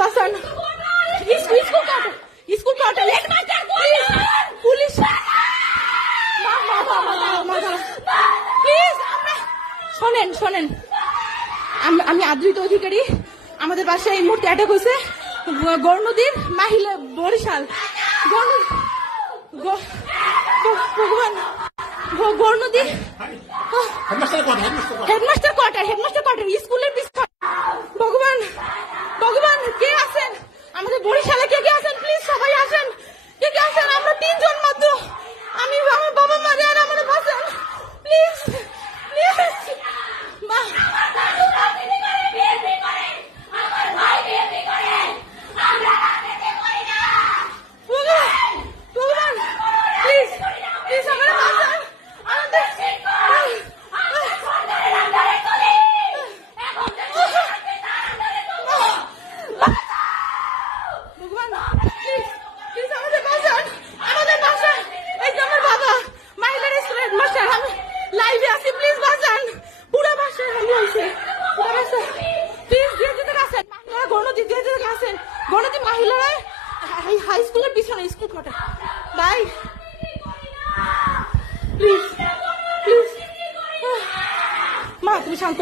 বাঁচান। School quarter police please. শোনেন আমি আদৃত অধিকারী। আমাদের বাসায় এই মুহূর্তে অ্যাটাক হয়েছে গৌরনদীর মাহিলা বরিশাল ভগবান গৌরনদী হেডমাস্টার কোয়ার্টার স্কুলের পিছনে। ভগবান কে আছেন আমাদের বরিশালে? কে আছেন প্লিজ সবাই আসেন। কে আছেন? আমরা 3 জন মাত্র। আমি আমার বাবা মা আর আমাদের বাঁচান প্লিজ। গণতি মহিলারা হাই স্কুলের পিছনে স্কুল কোয়ার্টার। বাই প্লিজ মা, তুমি শান্ত।